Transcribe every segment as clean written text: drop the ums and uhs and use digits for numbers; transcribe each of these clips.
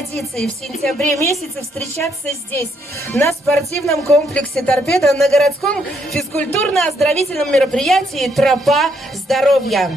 традицией в сентябре месяце встречаться здесь, на спортивном комплексе «Торпедо», на городском физкультурно-оздоровительном мероприятии «Тропа здоровья».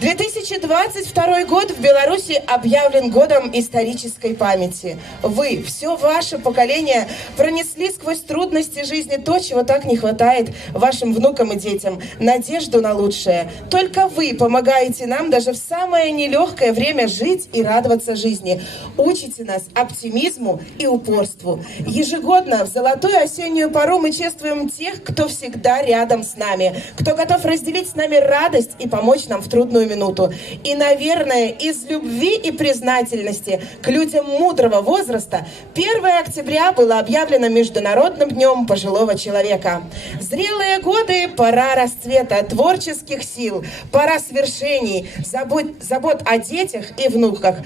2022 год в Беларуси объявлен годом исторической памяти. Вы, все ваше поколение, пронесли сквозь трудности жизни то, чего так не хватает вашим внукам и детям. Надежду на лучшее. Только вы помогаете нам даже в самое нелегкое время жить и радоваться жизни. Учите нас оптимизму и упорству. Ежегодно в золотую осеннюю пору мы чествуем тех, кто всегда рядом с нами, кто готов разделить с нами радость и помочь нам в трудную минуту. И, наверное, из любви и признательности к людям мудрого возраста 1 октября было объявлено Международным днем пожилого человека. Зрелые годы — пора расцвета творческих сил, пора свершений, забот о детях и внуках.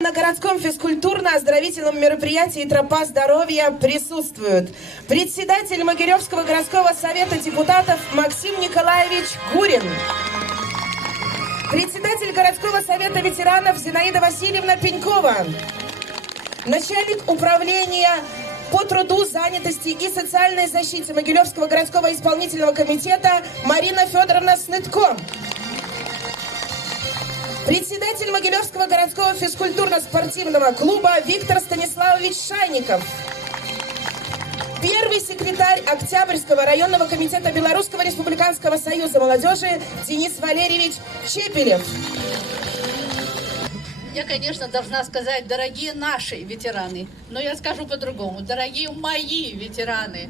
На городском физкультурно-оздоровительном мероприятии «Тропа здоровья» присутствуют председатель Могилевского городского совета депутатов Максим Николаевич Гурин, председатель городского совета ветеранов Зинаида Васильевна Пенькова, начальник управления по труду, занятости и социальной защите Могилевского городского исполнительного комитета Марина Федоровна Снытко, председатель Могилевского городского физкультурно-спортивного клуба Виктор Станиславович Шайников, первый секретарь Октябрьского районного комитета Белорусского республиканского союза молодежи Денис Валерьевич Чепелев. Я, конечно, должна сказать, дорогие наши ветераны, но я скажу по-другому, дорогие мои ветераны.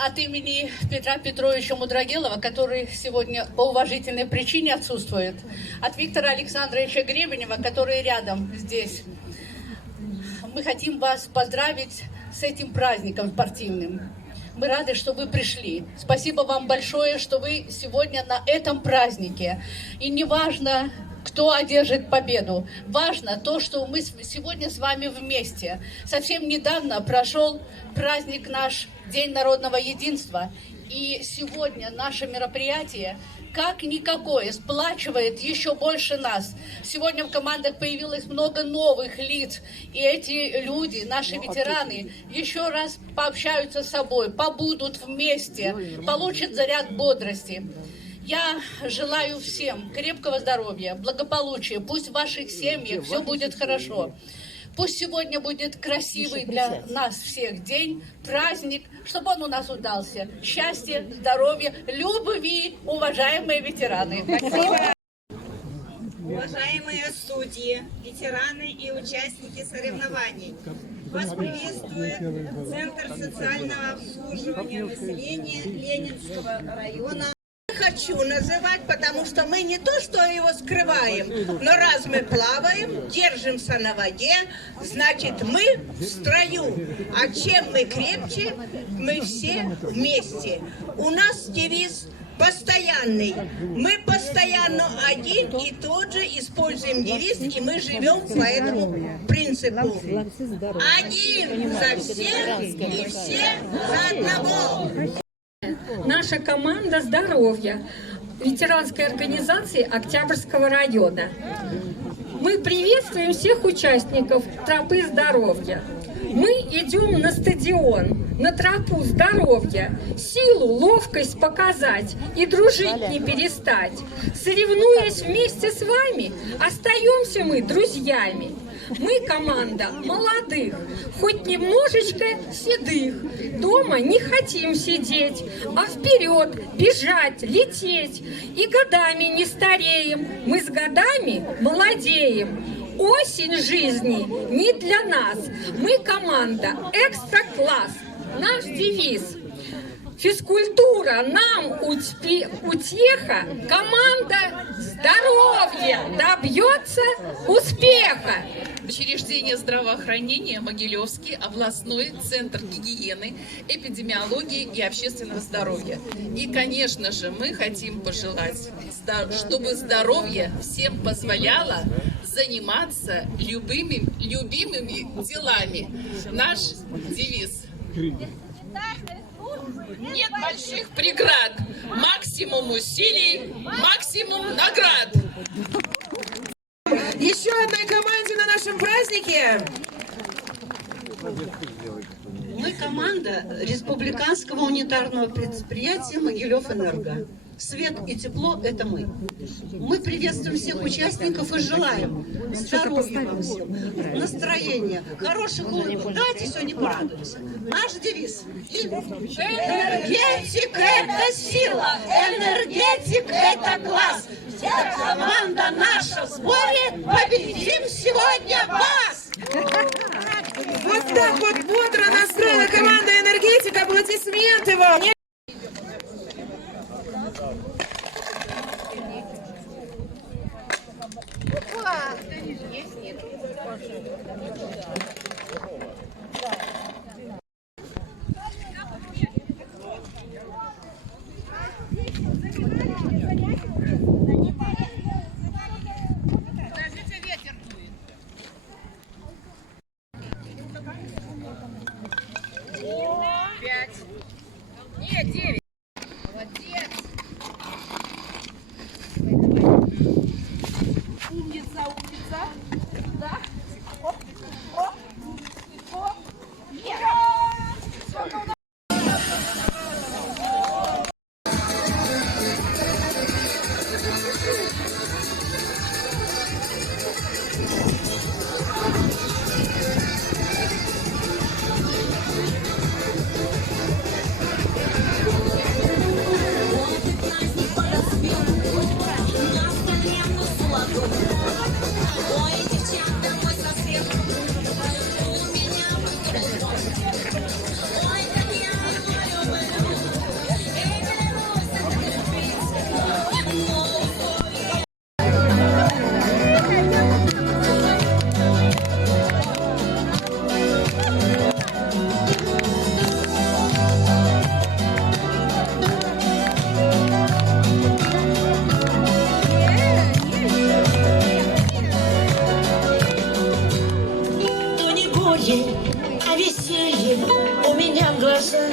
От имени Петра Петровича Мудрагелова, который сегодня по уважительной причине отсутствует, от Виктора Александровича Гребенева, который рядом здесь, мы хотим вас поздравить с этим праздником спортивным. Мы рады, что вы пришли. Спасибо вам большое, что вы сегодня на этом празднике. И не важно, кто одержит победу. Важно то, что мы сегодня с вами вместе. Совсем недавно прошел праздник наш, День народного единства. И сегодня наше мероприятие, как никакое, сплачивает еще больше нас. Сегодня в командах появилось много новых лиц. И эти люди, наши ветераны, еще раз пообщаются с собой, побудут вместе, получат заряд бодрости. Я желаю всем крепкого здоровья, благополучия. Пусть в ваших семьях все будет хорошо. Пусть сегодня будет красивый для нас всех день, праздник, чтобы он у нас удался. Счастья, здоровья, любви, уважаемые ветераны. Спасибо. Уважаемые судьи, ветераны и участники соревнований, вас приветствует Центр социального обслуживания населения Ленинского района. Хочу называть, потому что мы не то, что его скрываем, но раз мы плаваем, держимся на воде, значит мы в строю. А чем мы крепче, мы все вместе. У нас девиз постоянный. Мы постоянно один и тот же используем девиз, и мы живем по этому принципу. Один за всех и все за одного. Наша команда здоровья ветеранской организации Октябрьского района. Мы приветствуем всех участников тропы здоровья. Мы идем на стадион, на тропу здоровья, силу, ловкость показать и дружить не перестать. Соревнуясь вместе с вами, остаемся мы друзьями. Мы команда молодых, хоть немножечко седых. Дома не хотим сидеть, а вперед бежать, лететь. И годами не стареем, мы с годами молодеем. Осень жизни не для нас. Мы команда экстра-класс. Наш девиз. Физкультура нам утеха, команда здоровья добьется успеха. Учреждение здравоохранения Могилевский областной центр гигиены, эпидемиологии и общественного здоровья. И, конечно же, мы хотим пожелать, чтобы здоровье всем позволяло заниматься любимыми делами. Наш девиз. Нет больших преград, максимум усилий, максимум наград. Еще одной команде на нашем празднике. Мы команда республиканского унитарного предприятия «Могилев-Энерго». Свет и тепло – это мы. Мы приветствуем всех участников и желаем здоровья вам всем, настроения, хороших улыбок. Давайте сегодня порадуемся. Наш девиз – энергетик – это сила, энергетик – это класс. Вся команда наша в сборе, победим сегодня вас! Вот так вот бодро настроена команда «Энергетик». Аплодисменты вам. А веселье у меня в глазах.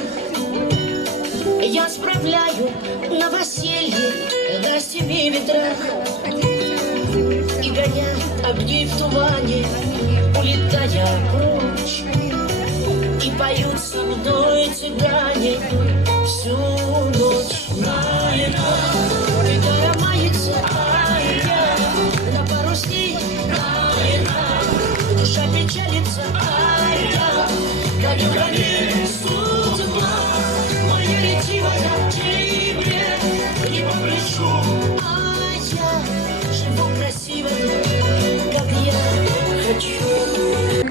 Я справляю новоселье на 7 ветрах. И гоня огни в тумане, улетая прочь. И поют со мной цыгане всю ночь. Гитара мается, на парусне, душа печалится, как в горе судьба. Моя ретивая тебе не по плечу, я живу красиво, как я хочу.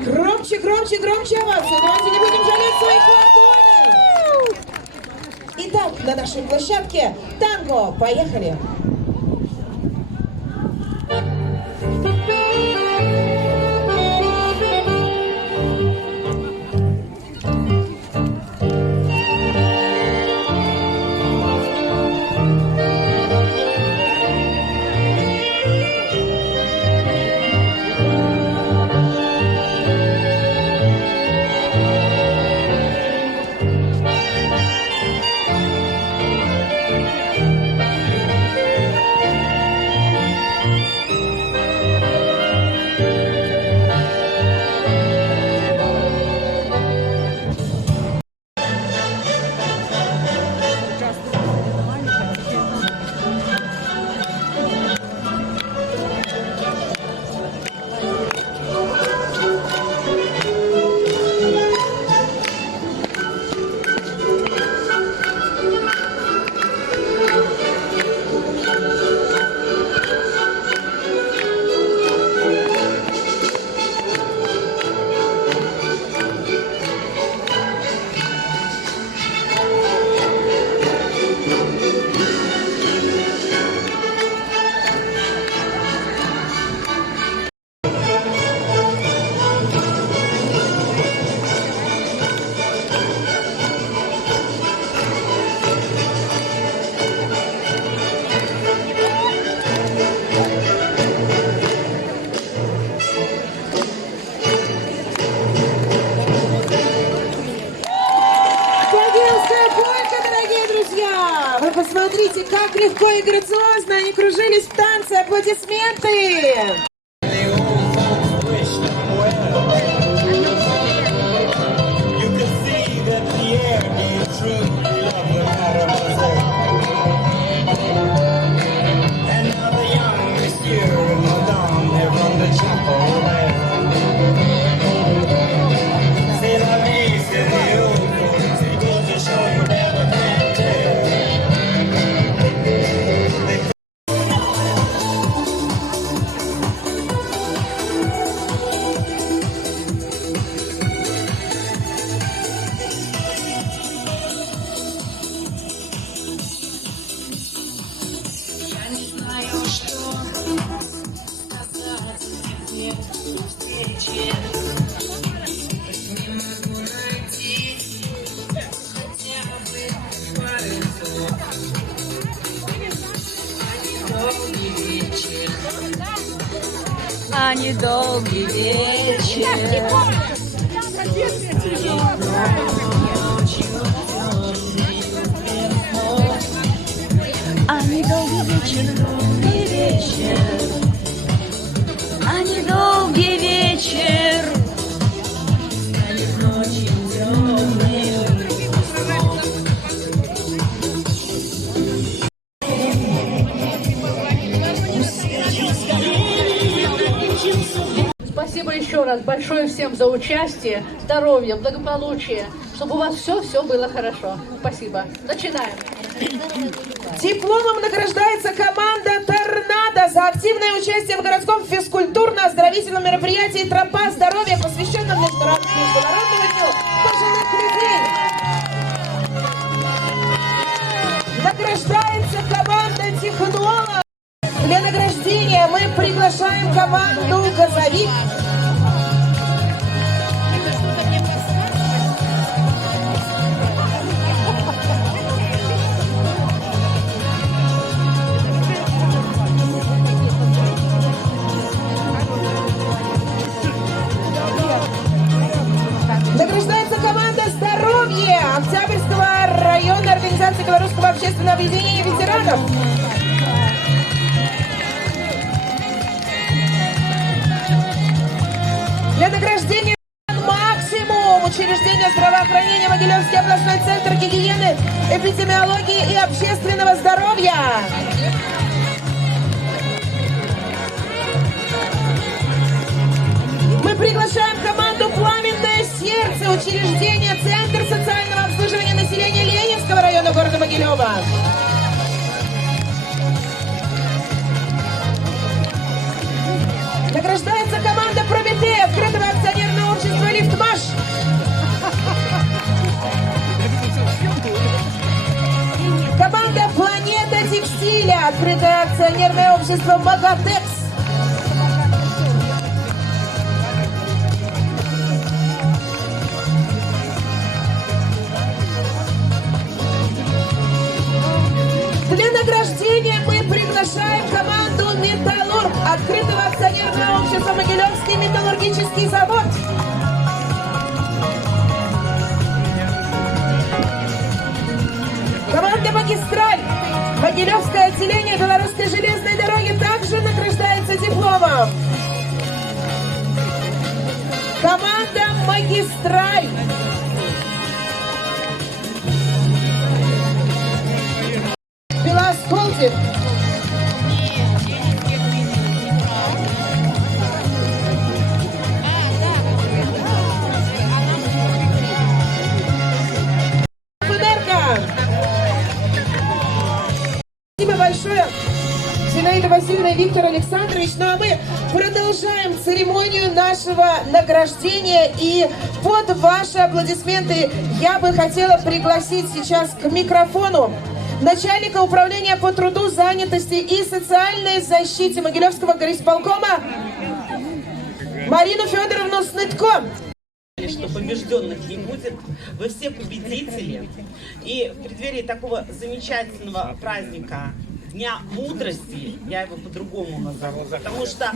Громче, громче, громче овации. Давайте не будем жалеть своих ладоней. Итак, на нашей площадке танго. Поехали. Вы посмотрите, как легко и грациозно они кружились в танце. Аплодисменты! вечер, а недолгий вечер. А недолгий вечер, долгий вечер, а недолгий вечер. Станет ночью темной. Спасибо еще раз большое всем за участие, здоровья, благополучия, чтобы у вас все было хорошо. Спасибо. Начинаем. Дипломом награждается команда «Торнадо» за активное участие в городском физкультурно-оздоровительном мероприятии «Тропа здоровья», посвященном Международному дню пожилых людей. Награждается команда «Технолог». Для награждения мы приглашаем команду «Газовик». Награждается команда «Здоровье» Октябрьского района организации Белорусского общественного объединения ветеранов. Для награждения «Максимум» учреждение здравоохранения Могилевский областной центр гигиены, эпидемиологии и общественного здоровья. Мы приглашаем команду «Пламенное сердце» учреждение Центр социального обслуживания населения Ленинского района города Могилева. Награждается команда «Прометей» открытого акционерного общества «Лифтмаш». Команда «Планета текстиля» открытое акционерное общество «Магатекс». Для награждения мы приглашаем команду «Металлург» открытого акционерного общества «Могилевский металлургический завод». Команда «Магистраль» Могилевское отделение Белорусской железной дороги также награждается дипломом. Команда «Магистраль». Холдинг. Спасибо большое, Зинаида Васильевна и Виктор Александрович. Ну а мы продолжаем церемонию нашего награждения. И под ваши аплодисменты я бы хотела пригласить сейчас к микрофону начальника управления по труду, занятости и социальной защите Могилевского горисполкома Марину Федоровну Снытко. Что побежденных не будет, вы все победители. И в преддверии такого замечательного праздника Дня мудрости, я его по-другому назову, потому что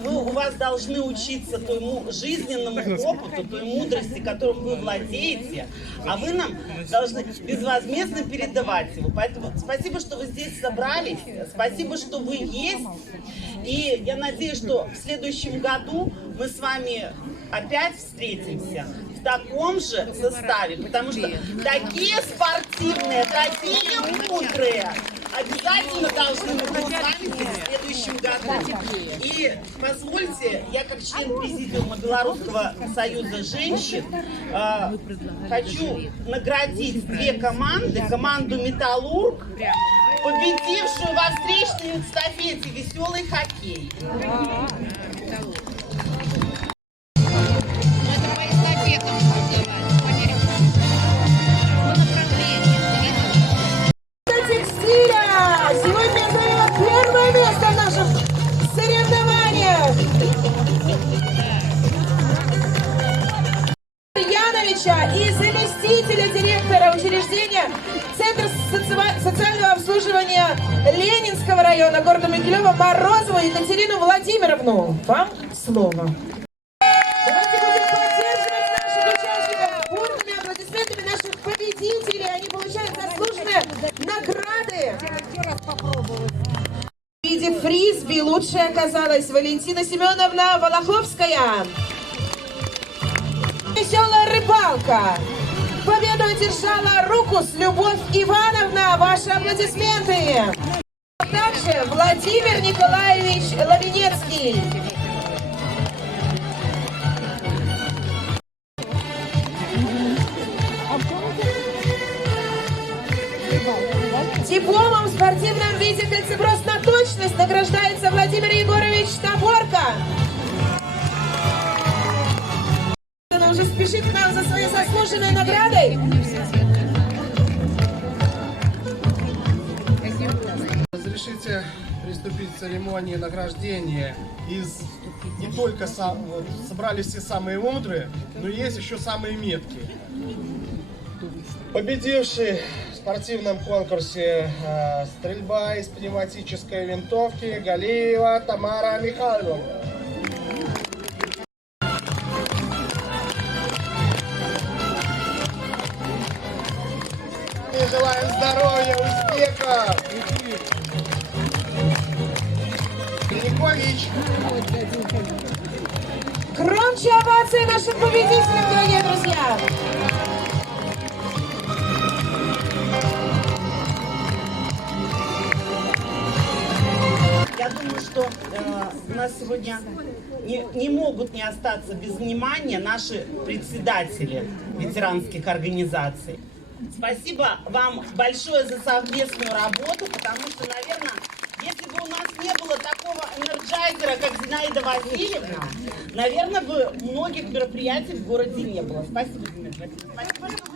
вы у вас должны учиться тому жизненному опыту, той мудрости, которым вы владеете, а вы нам должны безвозмездно передавать его. Поэтому спасибо, что вы здесь собрались, спасибо, что вы есть, и я надеюсь, что в следующем году мы с вами опять встретимся в таком же составе, потому что такие спортивные, такие мудрые обязательно должны быть с вами в следующем году. И позвольте, я как член президиума Белорусского союза женщин хочу наградить две команды, команду «Металлург», победившую во встречной эстафете «Веселый хоккей». Сегодня заняла первое место в наших соревнованиях. Яновича и заместителя заместителя директора учреждения Центра социального обслуживания Ленинского района города Могилева Морозову Екатерину Владимировну. Вам слово. Давайте будем поддерживать наших участников бурными аплодисментами наших победителей. Они получают заслуженные награды. В виде фрисби лучшей оказалась Валентина Семеновна Волоховская. Веселая рыбалка. Победу одержала Рукус Любовь Ивановна. Ваши аплодисменты. Также Владимир Николаевич Лавинецкий. Дипломом в спортивном виде кольцеброс на точность награждается Владимир Егорович Таборко. Она уже спешит к нам за своей заслуженной наградой. Разрешите приступить к церемонии награждения. Не только собрались все самые мудрые, но есть еще самые меткие. Победивший в спортивном конкурсе стрельба из пневматической винтовки Галиева Тамара Михайловна. Мы желаем здоровья, успехов! Клиникович. Громче овации нашим победителям, дорогие друзья! Я думаю, что у нас сегодня не могут не остаться без внимания наши председатели ветеранских организаций. Спасибо вам большое за совместную работу, потому что, наверное, если бы у нас не было такого энерджайзера, как Зинаида Васильевна, наверное, бы многих мероприятий в городе не было. Спасибо, Зинаида Васильевна. Спасибо, что